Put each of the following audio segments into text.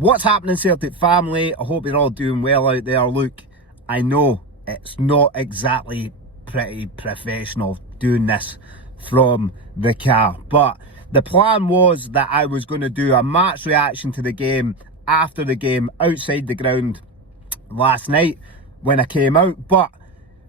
What's happening, Celtic family? I hope you're all doing well out there. Look, I know it's not exactly pretty professional doing this from the car, but the plan was that I was going to do a match reaction to the game after the game outside the ground last night when I came out, but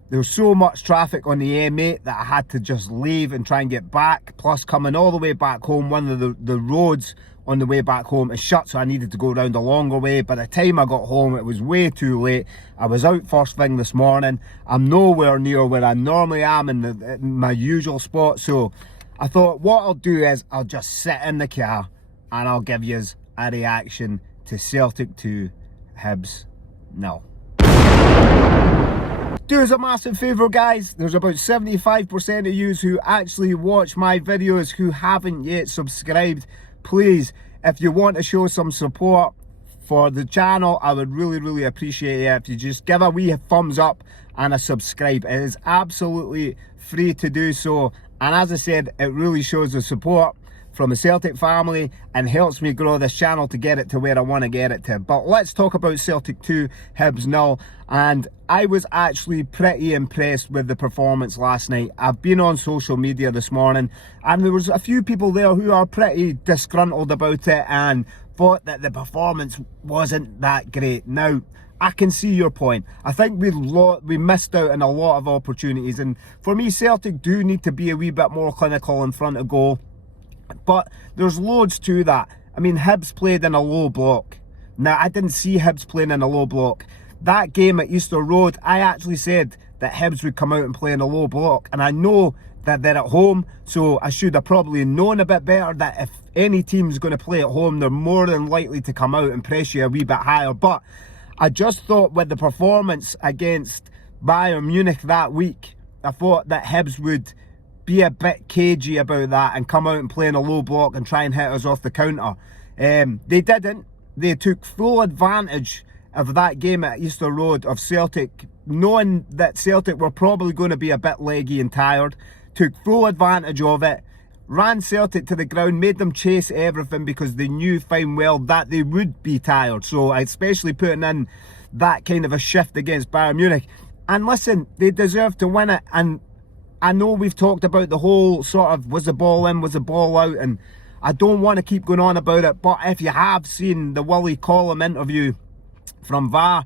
there was so much traffic on the M8 that I had to just leave and try and get back. Plus, coming all the way back home, one of the roads on the way back home is shut, so I needed to go around a longer way. By the time I got home, it was way too late. I was out first thing this morning. I'm nowhere near where I normally am in my usual spot, so I thought what I'll do is I'll just sit in the car and I'll give you a reaction to Celtic 2, Hibs 0. Do us a massive favour, guys. There's about 75% of you who actually watch my videos who haven't yet subscribed. Please, if you want to show some support for the channel, I would really appreciate it if you just give a wee thumbs up and a subscribe. It is absolutely free to do so, and as I said, it really shows the support from the Celtic family and helps me grow this channel to get it to where I want to get it to. But let's talk about Celtic 2, Hibs 0. And I was actually pretty impressed with the performance last night. I've been on social media this morning and there was a few people there who are pretty disgruntled about it and thought that the performance wasn't that great. Now, I can see your point. I think we missed out on a lot of opportunities, and for me, Celtic do need to be a wee bit more clinical in front of goal. But there's loads to that. I mean, Hibs played in a low block. Now, I didn't see Hibs playing in a low block. That game at Easter Road, I actually said that Hibs would come out and play in a low block. And I know that they're at home, so I should have probably known a bit better that if any team's going to play at home, they're more than likely to come out and press you a wee bit higher. But I just thought with the performance against Bayern Munich that week, I thought that Hibs would be a bit cagey about that and come out and play in a low block and try and hit us off the counter. They didn't. They took full advantage of that game at Easter Road of Celtic, knowing that Celtic were probably going to be a bit leggy and tired, took full advantage of it, ran Celtic to the ground, made them chase everything because they knew fine well that they would be tired. So especially putting in that kind of a shift against Bayern Munich. And listen, they deserve to win it. And I know we've talked about the whole sort of was the ball in, was the ball out, and I don't want to keep going on about it, but if you have seen the Willie Collum interview from VAR,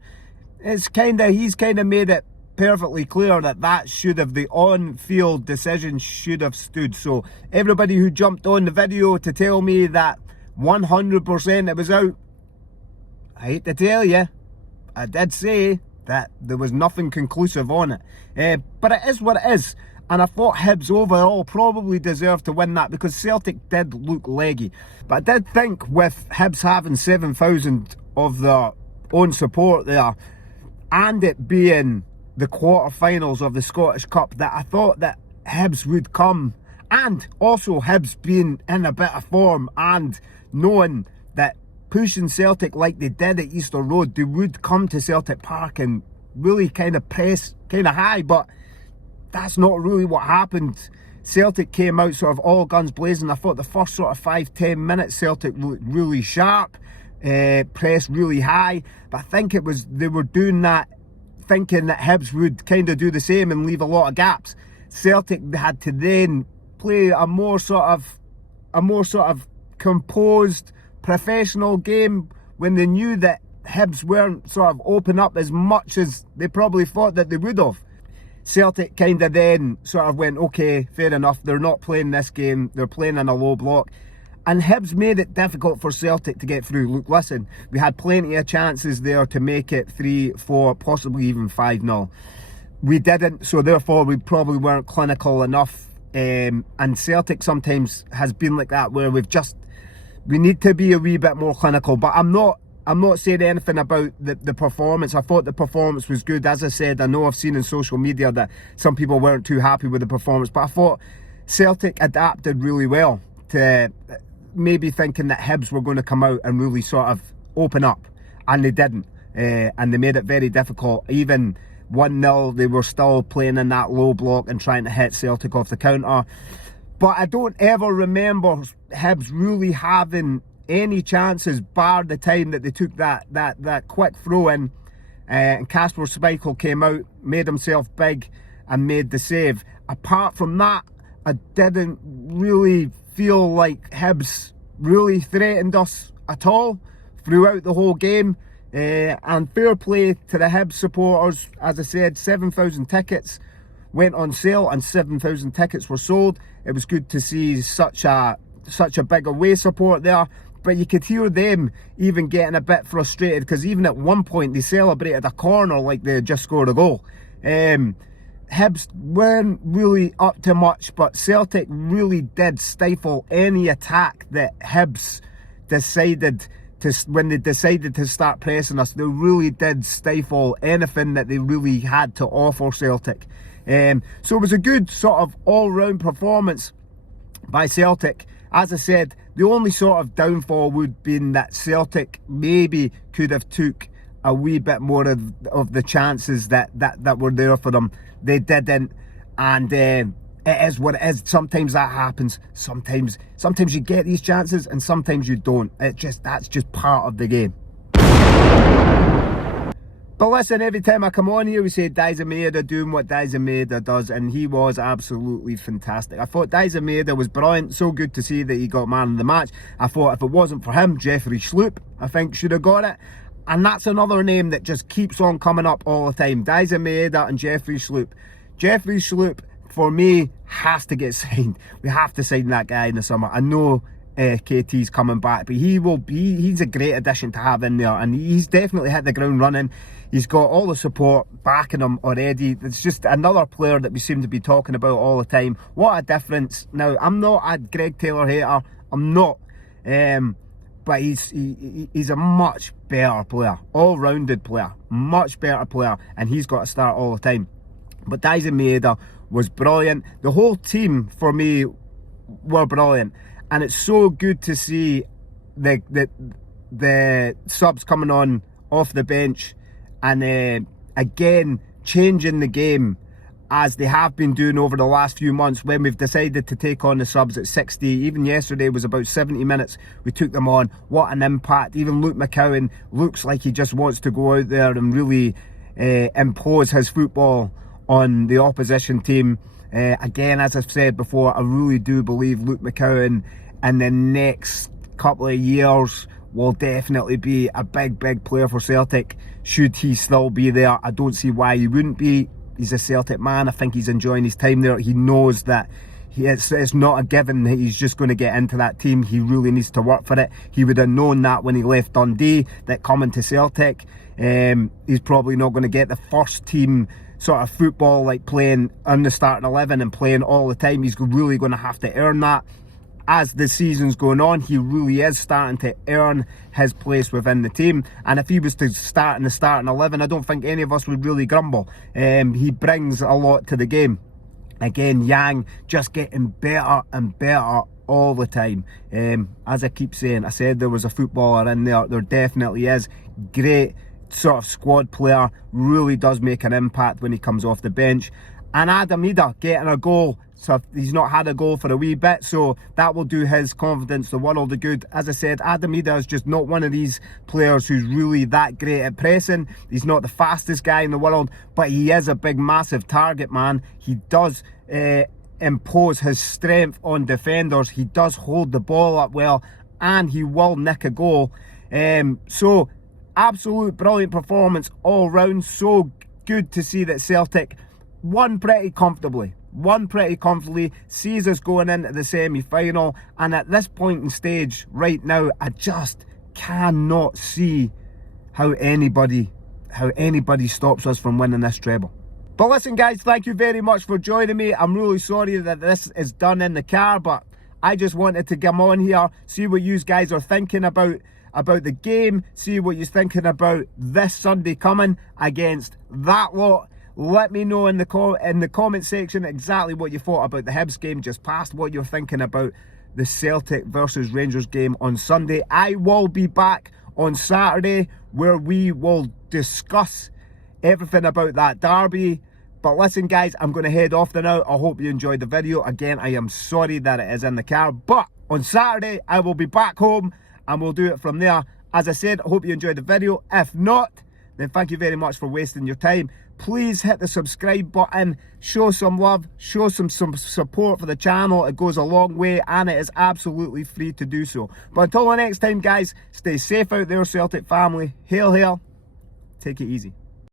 he's kind of made it perfectly clear that the on-field decision should have stood. So everybody who jumped on the video to tell me that 100% it was out, I hate to tell you, I did say that there was nothing conclusive on it. But it is what it is. And I thought Hibs overall probably deserved to win that because Celtic did look leggy. But I did think with Hibs having 7,000 of their own support there and it being the quarterfinals of the Scottish Cup, that I thought that Hibs would come, and also Hibs being in a bit of form and knowing that pushing Celtic like they did at Easter Road, they would come to Celtic Park and really kind of press kind of high. But that's not really what happened. Celtic came out sort of all guns blazing. I thought the first sort of 5-10 minutes Celtic looked really sharp, pressed really high, but I think it was they were doing that thinking that Hibs would kind of do the same and leave a lot of gaps. Celtic had to then play a more sort of composed professional game when they knew that Hibs weren't sort of open up as much as they probably thought that they would have. Celtic kind of then sort of went, okay, fair enough, they're not playing this game, they're playing in a low block. And Hibs made it difficult for Celtic to get through. Look, listen, we had plenty of chances there to make it 3-4, possibly even 5-0. We didn't, so therefore we probably weren't clinical enough. And Celtic sometimes has been like that, where we need to be a wee bit more clinical. But I'm not saying anything about the performance. I thought the performance was good. As I said, I know I've seen in social media that some people weren't too happy with the performance, but I thought Celtic adapted really well to maybe thinking that Hibs were going to come out and really sort of open up, and they didn't. And they made it very difficult. Even 1-0, they were still playing in that low block and trying to hit Celtic off the counter. But I don't ever remember Hibs really having any chances, bar the time that they took that quick throw in, and Casper Schmeichel came out, made himself big and made the save. Apart from that, I didn't really feel like Hibs really threatened us at all throughout the whole game. And fair play to the Hibs supporters. As I said, 7,000 tickets went on sale and 7,000 tickets were sold. It was good to see such a big away support there. But you could hear them even getting a bit frustrated, because even at one point they celebrated a corner like they had just scored a goal. Hibs weren't really up to much, but Celtic really did stifle any attack that Hibs decided to, when they decided to start pressing us. They really did stifle anything that they really had to offer Celtic. So it was a good sort of all-round performance by Celtic. As I said, the only sort of downfall would have been that Celtic maybe could have took a wee bit more of the chances that were there for them. They didn't, and it is what it is. Sometimes that happens. Sometimes you get these chances and sometimes you don't. That's just part of the game. But listen, every time I come on here, we say Daizen Maeda doing what Daizen Maeda does, and he was absolutely fantastic. I thought Daizen Maeda was brilliant. So good to see that he got man of the match. I thought if it wasn't for him, Jeffrey Schlupp, I think, should have got it. And that's another name that just keeps on coming up all the time. Daizen Maeda and Jeffrey Schlupp. Jeffrey Schlupp, for me, has to get signed. We have to sign that guy in the summer. I know KT's coming back, but he's a great addition to have in there, and he's definitely hit the ground running. He's got all the support backing him already. It's just another player that we seem to be talking about all the time. What a difference. Now, I'm not a Greg Taylor hater. I'm not. But he's a much better player. All-rounded player. Much better player. And he's got to start all the time. But Daizen Maeda was brilliant. The whole team, for me, were brilliant. And it's so good to see the subs coming on off the bench and again changing the game as they have been doing over the last few months, when we've decided to take on the subs at 60. Even yesterday was about 70 minutes we took them on. What an impact. Even Luke McCowan looks like he just wants to go out there and really impose his football on the opposition team. Again, as I've said before, I really do believe Luke McCowan in the next couple of years will definitely be a big player for Celtic. Should he still be there, I don't see why he wouldn't be. He's a Celtic man. I think he's enjoying his time there. He knows that it's not a given that he's just going to get into that team. He really needs to work for it. He would have known that when he left Dundee, that coming to Celtic, he's probably not going to get the first team sort of football, like playing on the starting 11 and playing all the time. He's really going to have to earn that. As the season's going on, he really is starting to earn his place within the team. And if he was to start in the starting 11, I don't think any of us would really grumble. He brings a lot to the game. Again, Yang just getting better and better all the time. As I keep saying, I said there was a footballer in there. There definitely is. Great sort of squad player. Really does make an impact when he comes off the bench. And Adam Idah getting a goal. So he's not had a goal for a wee bit, so that will do his confidence the world of good. As I said, Adam Idah is just not one of these players who's really that great at pressing. He's not the fastest guy in the world, but he is a big, massive target man. He does impose his strength on defenders. He does hold the ball up well, and he will nick a goal. So, absolute brilliant performance all round. So good to see that Celtic won pretty comfortably. Sees us going into the semi-final, and at this point in stage right now, I just cannot see how anybody stops us from winning this treble. But listen guys, thank you very much for joining me. I'm really sorry that this is done in the car, but I just wanted to come on here, see what you guys are thinking about the game, see what you're thinking about this Sunday coming against that lot. Let me know in the comment section exactly what you thought about the Hibs game just past, what you're thinking about the Celtic versus Rangers game on Sunday. I will be back on Saturday where we will discuss everything about that derby. But listen guys, I'm going to head off now. I hope you enjoyed the video. Again, I am sorry that it is in the car, but on Saturday I will be back home and we'll do it from there. As I said, I hope you enjoyed the video. If not, then thank you very much for wasting your time. Please hit the subscribe button, show some love, show some support for the channel. It goes a long way and it is absolutely free to do so. But until the next time, guys, stay safe out there, Celtic family. Hail, hail. Take it easy.